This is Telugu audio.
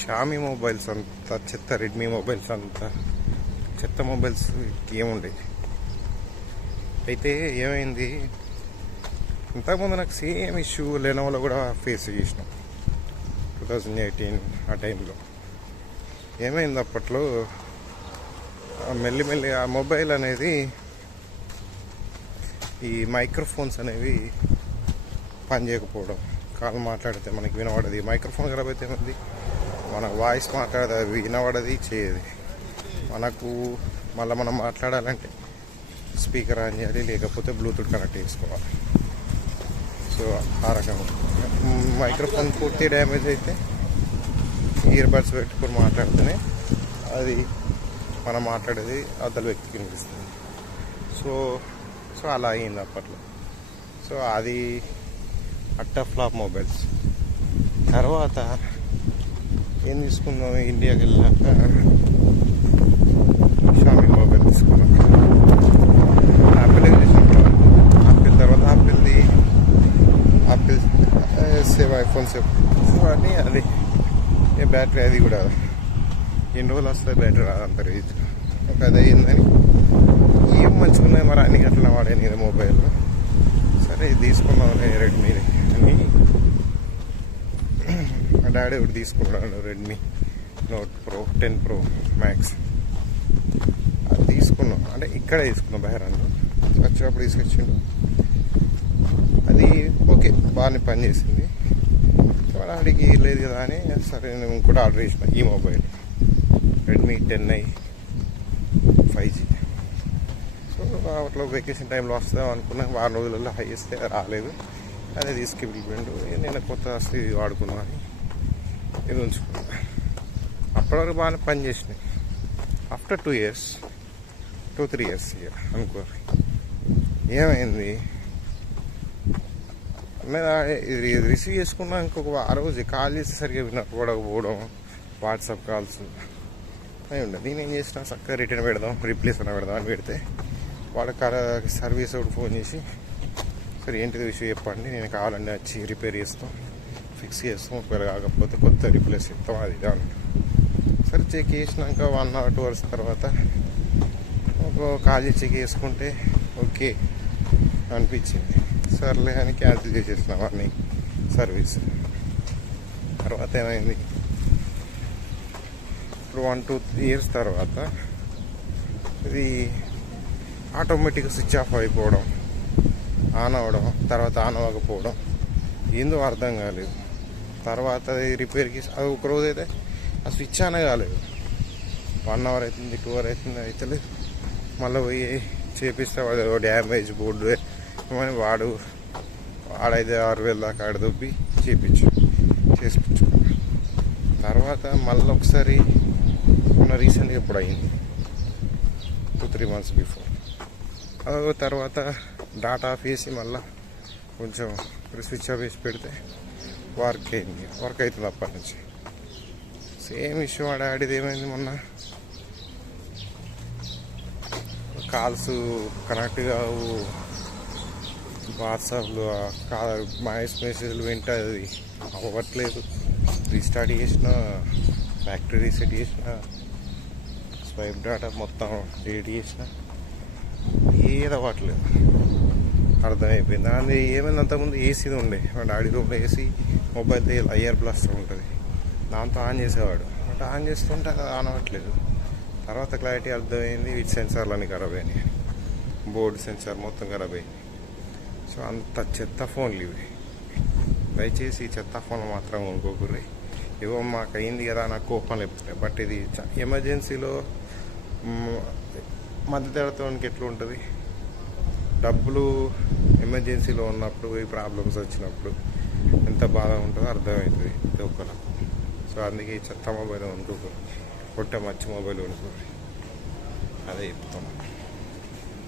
షామీ మొబైల్స్ అంత చెత్త రెడ్మీ మొబైల్స్ అంత చెత్త మొబైల్స్ ఏముండేది అయితే ఏమైంది? ఇంతకుముందు నాకు సేమ్ ఇష్యూ లెనోలో కూడా ఫేస్ చేసినాం. టూ థౌజండ్ ఎయిటీన్ ఆ టైంలో ఏమైంది అప్పట్లో? మెల్లిమెల్లి ఆ మొబైల్ అనేది ఈ మైక్రోఫోన్స్ అనేవి పనిచేయకపోవడం. కాల్ మాట్లాడితే మనకి వినబడదు. మైక్రోఫోన్ ఖరాబ్ అయితే ఏమైంది? మన వాయిస్ మాట్లాడదు అది వినపడది చేయదు. మనకు మళ్ళీ మనం మాట్లాడాలంటే స్పీకర్ ఆన్ చేయాలి లేకపోతే బ్లూటూత్ కనెక్ట్ చేసుకోవాలి. సో ఆ రకంగా మైక్రోఫోన్ పూర్తి డ్యామేజ్ అయితే ఇయర్ బడ్స్ పెట్టుకొని మాట్లాడితేనే అది మనం మాట్లాడేది అద్దల వ్యక్తికి వినిపిస్తుంది. సో సో అలా అయింది అప్పట్లో. సో అది అట్ట ఫ్లాప్ మొబైల్స్. తర్వాత ఏం తీసుకుందాం? ఇండియాకి వెళ్ళాక షామీ మొబైల్ తీసుకున్నాం ఆపిల్ ఏం చేసినప్పుడు ఆపిల్ తర్వాత ఆపిల్ది ఆపిల్ సేవ్ ఐఫోన్ సేవ్. అని అది. ఏ బ్యాటరీ అది కూడా ఎన్ని రోజులు వస్తుంది బ్యాటరీ రాదు అంత ఒక అది అయిందని ఏం మంచిగా ఉన్నాయి మరి అన్ని గట్ల వాడాను ఇది మొబైల్ సరే ఇది తీసుకున్నాం రెడ్మీ అని. డాడీ ఒకటి తీసుకున్నాడు Redmi Note Pro ten Pro Max అది తీసుకున్నాం. అంటే ఇక్కడే తీసుకున్నాం బహిరాన్ని వచ్చినప్పుడు తీసుకొచ్చిండు. అది ఓకే బాగానే పనిచేసింది సో డాడీకి లేదు కదా అని సరే నేను ఇంకోటి ఆర్డర్ చేసిన ఈ mobile Redmi ten I five G so అట్లా వెకేషన్ టైంలో వస్తాం అనుకున్నా వారం రోజులలో హై ఇస్తే రాలేదు. అదే తీసుకెళ్ళిపోయిండు. నేను కొత్త వస్తే వాడుకున్నాను ఇది ఉంచుకున్నా అప్పటివరకు బాగానే పని చేసినాయి. After two years two three years year అనుకో. ఏమైంది? నేను ఇది రిసీవ్ చేసుకున్నా ఇంకొక ఆ రోజు కాల్ చేస్తే సరిగ్గా వినకపోవడం వాట్సాప్ కాల్స్ అయి ఉండదు నేను ఏం చేసిన చక్కగా రిటర్న్ పెడదాం రీప్లేస్ అన్న పెడదాం అని పెడితే వాడు సర్వీస్ ఒకటి ఫోన్ చేసి సరే ఏంటిది విషయం చెప్పండి నేను కావాలండి వచ్చి రిపేర్ చేస్తాం. ఫిక్స్ చేస్తాం ఒకవేళ కాకపోతే కొత్త రీప్లేస్ ఇస్తాం అది ఇది సరే చెక్ చేసినాక వన్ అవర్ టూ అవర్స్ తర్వాత ఒక ఖాళీ చెక్ చేసుకుంటే ఓకే అనిపించింది. సర్లే అని క్యాన్సిల్ చేసేసిన వాడిని సర్వీస్ తర్వాత ఏమైంది? ఇప్పుడు వన్ టూ ఇయర్స్ తర్వాత ఇది ఆటోమేటిక్గా స్విచ్ ఆఫ్ అయిపోవడం ఆన్ అవ్వడం తర్వాత ఆన్ అవ్వకపోవడం ఏందో అర్థం కాలేదు. తర్వాత అది రిపేర్కి అది ఒక రోజు అయితే ఆ స్విచ్ అనే కాలేదు. వన్ అవర్ అవుతుంది టూ అవర్ అవుతుంది అయితే మళ్ళీ పోయి చేపిస్తే వాడు డ్యామేజ్ బోర్డు ఏమని వాడు వాడైతే ఆరు వేలు దాకా ఆడ దొబ్బి చేపించు చేపించు తర్వాత మళ్ళీ ఒకసారి మొన్న రీసెంట్గా ఎప్పుడు అయింది? టూ త్రీ మంత్స్ బిఫోర్ తర్వాత డాటా ఆఫ్ చేసి మళ్ళీ కొంచెం స్విచ్ ఆఫ్ వేసి పెడితే వర్క్ అయింది. వర్క్ అవుతుంది అప్పటి నుంచి. సేమ్ ఇష్యూ వాడు ఆడిది ఏమైంది మొన్న? కాల్స్ కనెక్ట్ కావు. వాట్సాప్లో కాల్ వాయిస్ మెసేజ్లు వింటుంది అది. అవ్వట్లేదు. రీస్టార్ట్ చేసిన ఫ్యాక్టరీ రీసెట్ చేసిన స్వైప్ డాటా మొత్తం డిలీట్ చేసిన. ఏది అవ్వట్లేదు. అర్థమైపోయింది. అది ఏమైంది? అంతకుముందు ఏసీది ఉండే. మా డాడీ రూమ్లో ఏసీ. మొబైల్ ఐఆర్ బ్లాస్టర్ ఉంటుంది. దాంతో ఆన్ చేసేవాడు. బట్ ఆన్ చేస్తుంటే అది ఆన్ అవ్వట్లేదు. తర్వాత క్లారిటీ అర్థమైంది వీటి సెన్సార్లన్నీ ఖరాబ్ అయినాయి. బోర్డు సెన్సార్ మొత్తం ఖరాబ్ అయింది. సో అంత చెత్త ఫోన్లు ఇవి. దయచేసి ఈ చెత్త ఫోన్ మాత్రం కొనుక్కోకూరి ఇవో మాకు అయింది కదా నాకు కోపం లేకపోతే. బట్ ఇది ఎమర్జెన్సీలో మ్, ఎట్లా ఉంటుంది డబ్బులు ఎమర్జెన్సీలో ఉన్నప్పుడు ఈ ప్రాబ్లమ్స్ వచ్చినప్పుడు ఎంత బాధ ఉంటుందో అర్థమవుతుంది ప్రతి ఒక్కరికి సో అందుకే ఈ చెత్త మొబైల్ కొనుక్కోకూడదు కొట్టే మంచి మొబైల్ కొనుక్కోరు అదే చెప్తాను